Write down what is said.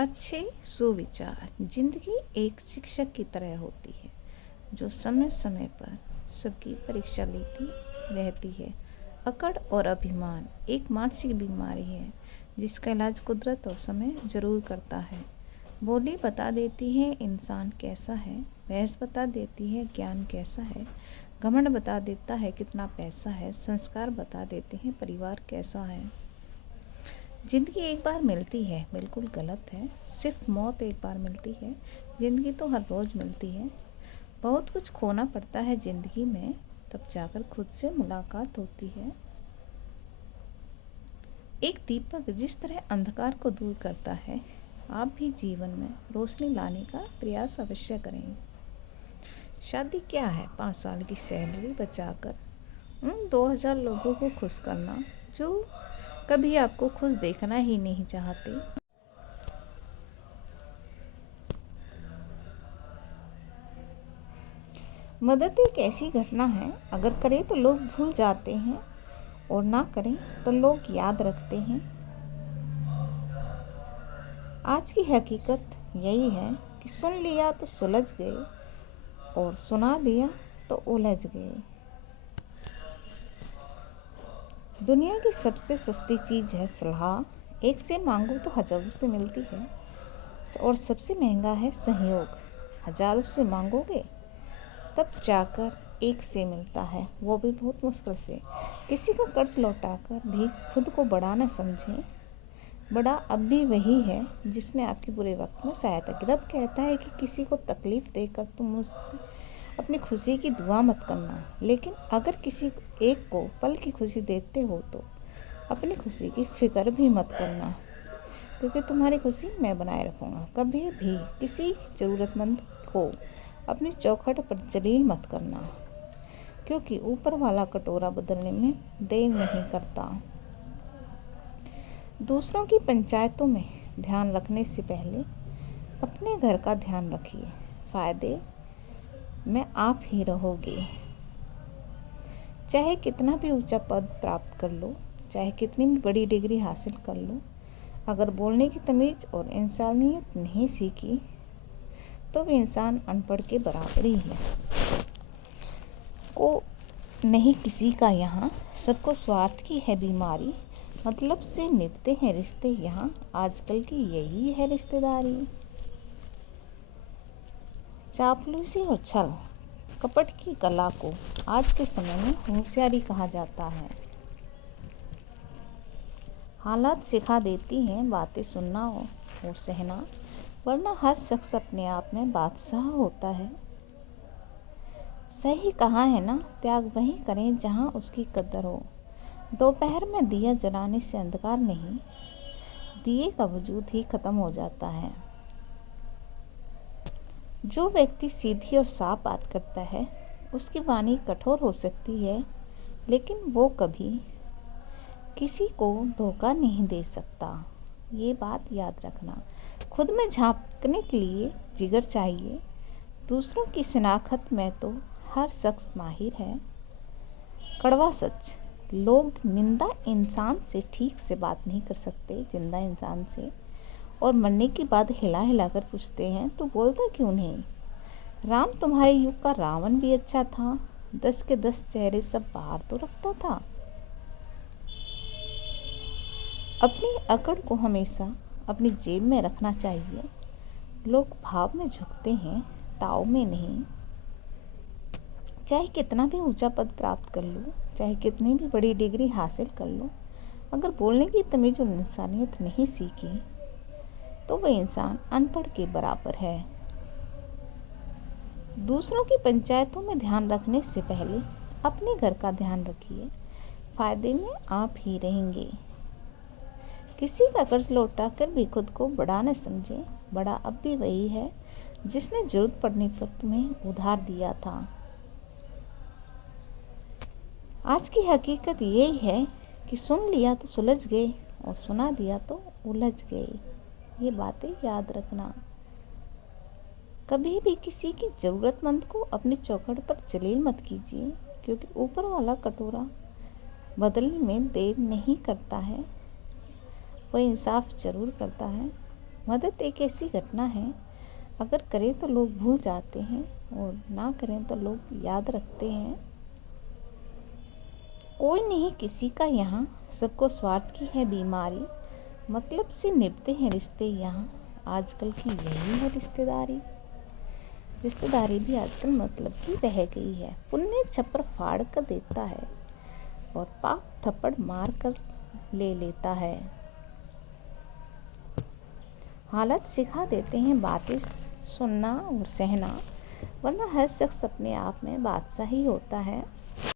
अच्छे सुविचार जिंदगी एक शिक्षक की तरह होती है जो समय समय पर सबकी परीक्षा लेती रहती है। अकड़ और अभिमान एक मानसिक बीमारी है जिसका इलाज कुदरत और समय जरूर करता है। बोली बता देती है इंसान कैसा है, बहस बता देती है ज्ञान कैसा है, घमंड बता देता है कितना पैसा है, संस्कार बता देते हैं परिवार कैसा है। ज़िंदगी एक बार मिलती है, बिल्कुल गलत है। सिर्फ मौत एक बार मिलती है, ज़िंदगी तो हर रोज़ मिलती है। बहुत कुछ खोना पड़ता है ज़िंदगी में, तब जाकर खुद से मुलाकात होती है। एक दीपक जिस तरह अंधकार को दूर करता है, आप भी जीवन में रोशनी लाने का प्रयास अवश्य करें। शादी क्या है, 5 साल की सैलरी बचाकर उन 2000 लोगों को खुश करना जो कभी आपको खुश देखना ही नहीं चाहते। मदद एक ऐसी घटना है, अगर करें तो लोग भूल जाते हैं और ना करें तो लोग याद रखते हैं। आज की हकीकत यही है कि सुन लिया तो सुलझ गए और सुना दिया तो उलझ गए। दुनिया की सबसे सस्ती चीज़ है सलाह। एक से मांगो तो हजारों से मिलती है। और सबसे महंगा है सहयोग। हजारों से मांगोगे तब जाकर एक से मिलता है, वो भी बहुत मुश्किल से। किसी का कर्ज लौटाकर भी खुद को बड़ा न समझें। बड़ा अब भी वही है जिसने आपके बुरे वक्त में सहायता की। रब कहता है कि किसी को तकलीफ देकर तुम मुझसे अपनी खुशी की दुआ मत करना, लेकिन अगर किसी एक को पल की खुशी देते हो तो अपनी खुशी की फिक्र भी मत करना, क्योंकि तुम्हारी खुशी मैं बनाए रखूँगा। कभी भी किसी ज़रूरतमंद को अपनी चौखट पर जलील मत करना, क्योंकि ऊपर वाला कटोरा बदलने में देर नहीं करता। दूसरों की पंचायतों में ध्यान रखने से पहले अपने घर का ध्यान रखिए। फ़ायदे में आप ही रहोगे। चाहे कितना भी ऊंचा पद प्राप्त कर लो, चाहे कितनी भी बड़ी डिग्री हासिल कर लो, अगर बोलने की तमीज़ और इंसानियत नहीं सीखी तो भी इंसान अनपढ़ के बराबर ही है। को नहीं किसी का यहाँ, सबको स्वार्थ की है बीमारी। मतलब से निभते हैं रिश्ते यहाँ, आजकल की यही है रिश्तेदारी। चापलूसी और छल कपट की कला को आज के समय में होशियारी कहा जाता है। हालात सिखा देती हैं बातें सुनना और सहना, वरना हर शख्स अपने आप में बादशाह होता है। सही कहा है ना, त्याग वहीं करें जहाँ उसकी कदर हो। दोपहर में दिया जलाने से अंधकार नहीं, दिए का वजूद ही खत्म हो जाता है। जो व्यक्ति सीधी और साफ बात करता है उसकी वाणी कठोर हो सकती है, लेकिन वो कभी किसी को धोखा नहीं दे सकता। ये बात याद रखना। खुद में झांकने के लिए जिगर चाहिए। दूसरों की शिनाख्त में तो हर शख्स माहिर है। कड़वा सच, लोग निंदा इंसान से ठीक से बात नहीं कर सकते, जिंदा इंसान से। और मरने के बाद हिला हिला कर पूछते हैं तो बोलता क्यों नहीं। राम तुम्हारे युग का रावण भी अच्छा था, 10 के 10 चेहरे सब बाहर तो रखता था। अपनी अकड़ को हमेशा अपनी जेब में रखना चाहिए। लोग भाव में झुकते हैं, ताव में नहीं। चाहे कितना भी ऊंचा पद प्राप्त कर लो, चाहे कितनी भी बड़ी डिग्री हासिल कर लो, अगर बोलने की तमीज़ और इंसानियत नहीं सीखी तो वह इंसान अनपढ़ के बराबर है। दूसरों की पंचायतों में ध्यान रखने से पहले अपने घर का ध्यान रखिए। फ़ायदे में आप ही रहेंगे। किसी का कर्ज लौटा कर भी खुद को बड़ा न समझे। बड़ा अब भी वही है जिसने जरूरत पड़ने पर तुम्हें उधार दिया था। आज की हकीकत यही है कि सुन लिया तो सुलझ गए और सुना दिया तो उलझ गए। ये बातें याद रखना। कभी भी किसी की ज़रूरतमंद को अपनी चौखट पर जलील मत कीजिए, क्योंकि ऊपर वाला कटोरा बदलने में देर नहीं करता है, वो इंसाफ ज़रूर करता है। मदद एक ऐसी घटना है, अगर करें तो लोग भूल जाते हैं और ना करें तो लोग याद रखते हैं। कोई नहीं किसी का यहाँ, सबको स्वार्थ की है बीमारी। मतलब से निभते हैं रिश्ते यहाँ, आजकल की यही है रिश्तेदारी। रिश्तेदारी भी आजकल मतलब की रह गई है। पुण्य छप्पर फाड़ कर देता है और पाप थप्पड़ मार कर ले लेता है। हालत सिखा देते हैं बातें सुनना और सहना, वरना हर शख्स अपने आप में बादशाह ही होता है।